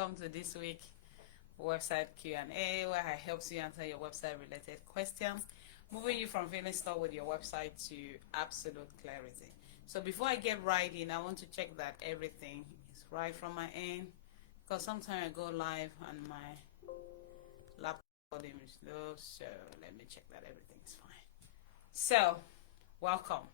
welcome to this week website Q&A where I helps you answer your website related questions, moving you from feeling stuck with your website to absolute clarity. So before I get right in, I want to check that everything is right from my end because sometimes I go live and my laptop volume is low, so let me check that everything is fine. So, welcome.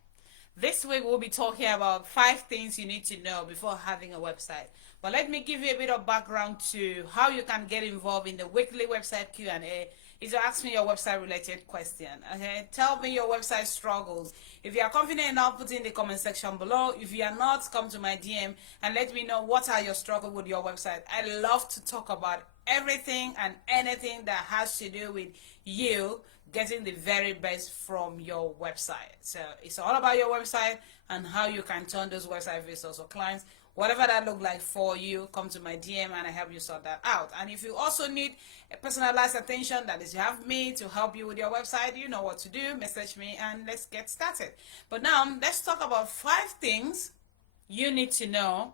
This week we'll be talking about 5 things you need to know before having a website. But let me give you a bit of background to how you can get involved in the weekly website Q&A. Is to ask me your website related question. Okay, tell me your website struggles. If you are confident enough, put in the comment section below. If you are not, come to my DM and let me know what are your struggles with your website. I love to talk about everything and anything that has to do with you getting the very best from your website. So it's all about your website and how you can turn those website visitors or clients, whatever that look like for you. Come to my DM and I help you sort that out. And if you also need a personalized attention, that is, you have me to help you with your website, you know what to do. Message me and let's get started. But now let's talk about 5 things you need to know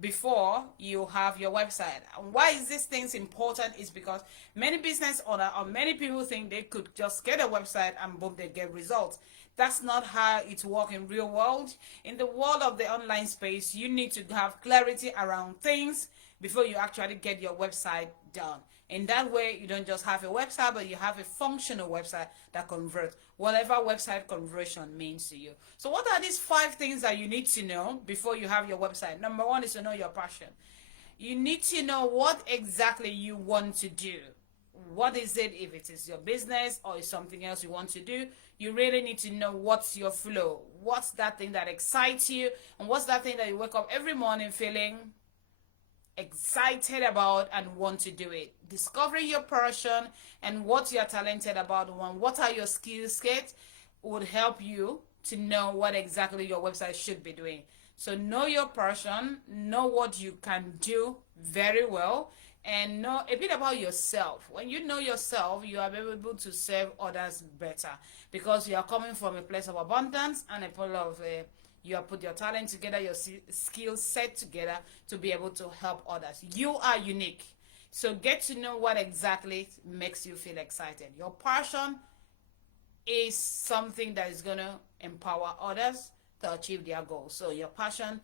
before you have your website. And why is these things important is because many business owner or many people think they could just get a website and boom, they get results. That's not how it works in real world. In the world of the online space, you need to have clarity around things before you actually get your website done. In that way, you don't just have a website, but you have a functional website that converts, whatever website conversion means to you. So what are these 5 things that you need to know before you have your website? Number 1 is to know your passion. You need to know what exactly you want to do. What is it? If it is your business or it's something else you want to do, you really need to know what's your flow. What's that thing that excites you? And what's that thing that you wake up every morning feeling excited about and want to do it? Discovering your passion and what you're talented about and what are your skill sets would help you to know what exactly your website should be doing. So know your passion, know what you can do very well, and know a bit about yourself. When you know yourself, you are able to serve others better because you are coming from a place of abundance and a place of you have put your talent together, your skill set together to be able to help others. You are unique. So get to know what exactly makes you feel excited. Your passion is something that is going to empower others to achieve their goals. So your passion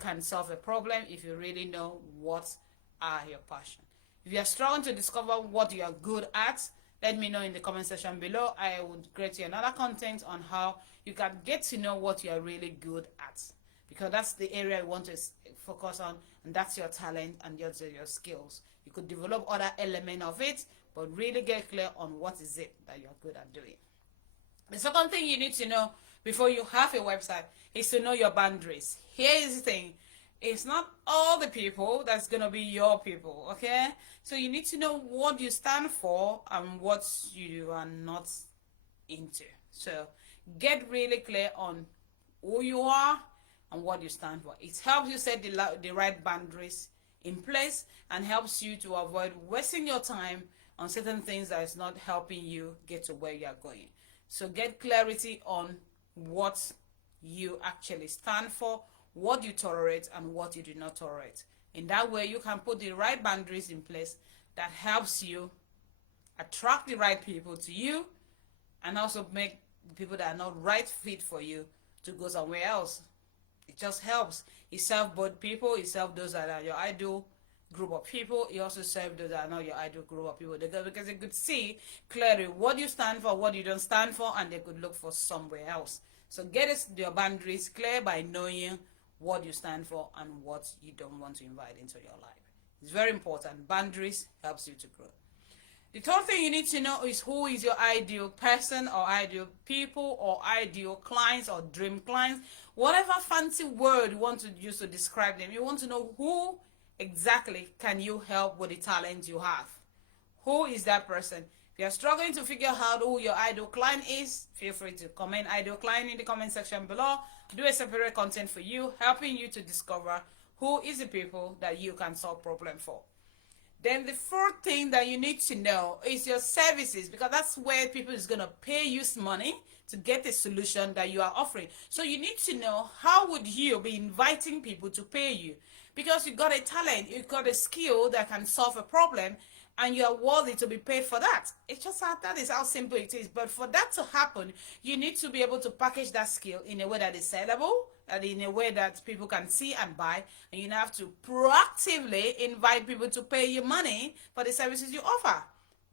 can solve a problem if you really know what are your passion. If you are struggling to discover what you are good at, let me know in the comment section below. I would create you another content on how you can get to know what you are really good at, because that's the area you want to focus on, and that's your talent and your skills. You could develop other element of it, but really get clear on what is it that you're good at doing. The second thing you need to know before you have a website is to know your boundaries. Here is the thing. It's not all the people that's going to be your people, okay? So you need to know what you stand for and what you are not into. So get really clear on who you are and what you stand for. It helps you set the right boundaries in place and helps you to avoid wasting your time on certain things that is not helping you get to where you are going. So get clarity on what you actually stand for, what you tolerate and what you do not tolerate. In that way, you can put the right boundaries in place that helps you attract the right people to you and also make people that are not right fit for you to go somewhere else. It just helps. It serves both people. It serves those that are your ideal group of people. It also serves those that are not your ideal group of people, because they could see clearly what you stand for, what you don't stand for, and they could look for somewhere else. So get your boundaries clear by knowing what you stand for and what you don't want to invite into your life. It's very important. Boundaries helps you to grow. The third thing you need to know is who is your ideal person or ideal people or ideal clients or dream clients. Whatever fancy word you want to use to describe them, you want to know who exactly can you help with the talent you have. Who is that person? If you're struggling to figure out who your ideal client is, feel free to comment ideal client in the comment section below. Do a separate content for you, helping you to discover who is the people that you can solve problem for. Then the fourth thing that you need to know is your services, because that's where people is going to pay you money to get a solution that you are offering. So you need to know how would you be inviting people to pay you. because you got a talent, you got a skill that can solve a problem, and you are worthy to be paid for that. It's just that is how simple it is. But for that to happen, you need to be able to package that skill in a way that is sellable, and in a way that people can see and buy, and you have to proactively invite people to pay you money for the services you offer.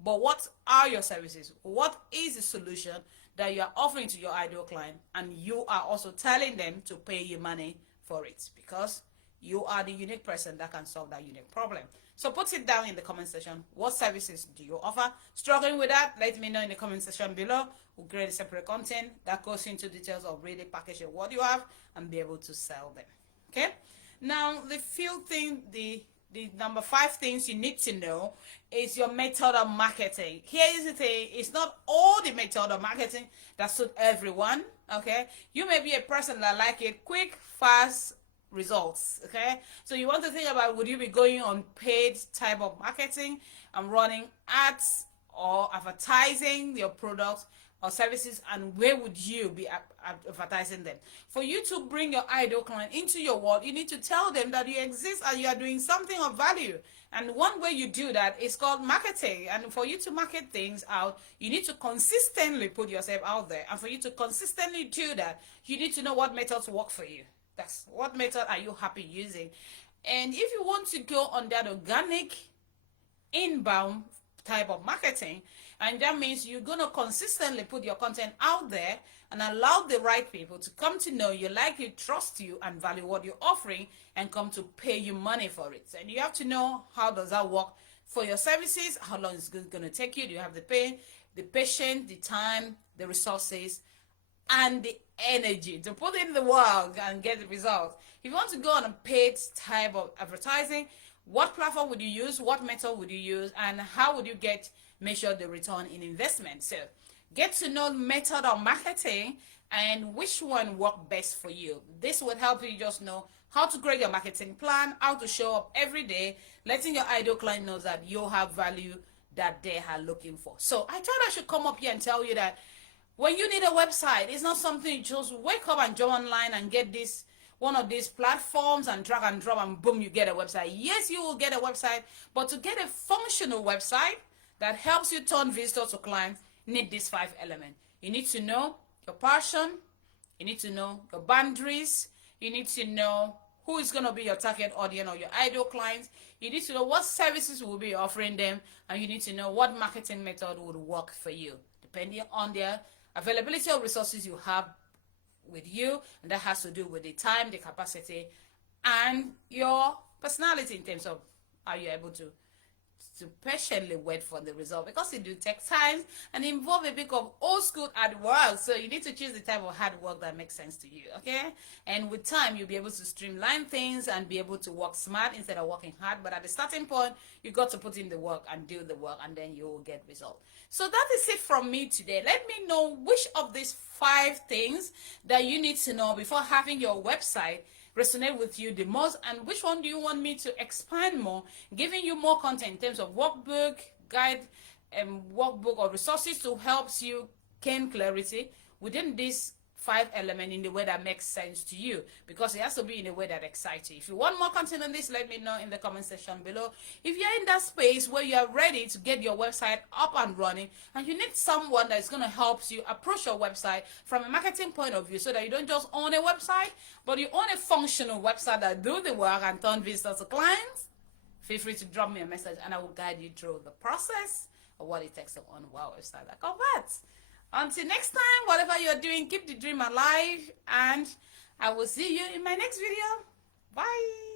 But what are your services? What is the solution that you are offering to your ideal client, and you are also telling them to pay you money for it, because you are the unique person that can solve that unique problem. So put it down in the comment section. What services do you offer? Struggling with that? Let me know in the comment section below. We'll create a separate content that goes into details of really packaging what you have and be able to sell them. Okay? Now, the number 5 things you need to know is your method of marketing. Here is the thing, it's not all the method of marketing that suit everyone. Okay? You may be a person that like it quick, fast results. Okay, so you want to think about, would you be going on paid type of marketing and running ads or advertising your products or services, and where would you be advertising them? For you to bring your ideal client into your world, you need to tell them that you exist and you are doing something of value. And one way you do that is called marketing. And for you to market things out, you need to consistently put yourself out there. And for you to consistently do that, you need to know what methods work for you. That's what method are you happy using. And if you want to go on that organic inbound type of marketing, and that means you're going to consistently put your content out there and allow the right people to come to know you, like you, trust you, and value what you're offering, and come to pay you money for it. And you have to know, how does that work for your services? How long is it going to take you? Do you have the pain, the patience, the time, the resources, and the energy to put in the work and get the results? If you want to go on a paid type of advertising, what platform would you use? What method would you use? And how would you measure the return in investment? So get to know the method of marketing and which one works best for you. This would help you just know how to create your marketing plan, how to show up every day, letting your ideal client know that you have value that they are looking for. So I thought I should come up here and tell you that when you need a website, it's not something you just wake up and jump online and get one of these platforms and drag and drop and boom, you get a website. Yes, you will get a website, but to get a functional website that helps you turn visitors to clients, you need these 5 elements. You need to know your passion, you need to know your boundaries, you need to know who is going to be your target audience or your ideal clients, you need to know what services you will be offering them, and you need to know what marketing method would work for you, depending on their availability of resources you have with you, and that has to do with the time, the capacity, and your personality in terms of are you able to patiently wait for the result, because it do take time and involve a bit of old school hard work. So you need to choose the type of hard work that makes sense to you. Okay, and with time you'll be able to streamline things and be able to work smart instead of working hard. But at the starting point, you got to put in the work and do the work, and then you will get result. So that is it from me today. Let me know which of these 5 things that you need to know before having your website resonate with you the most, and which one do you want me to expand more, giving you more content in terms of workbook, guide, workbook or resources to help you gain clarity within this 5 elements in the way that makes sense to you, because it has to be in a way that excites you. If you want more content on this, let me know in the comment section below. If you're in that space where you are ready to get your website up and running, and you need someone that is going to help you approach your website from a marketing point of view, so that you don't just own a website, but you own a functional website that do the work and turn visitors to clients, feel free to drop me a message and I will guide you through the process of what it takes to own a website that converts. Until next time, whatever you're doing, keep the dream alive, and I will see you in my next video. Bye.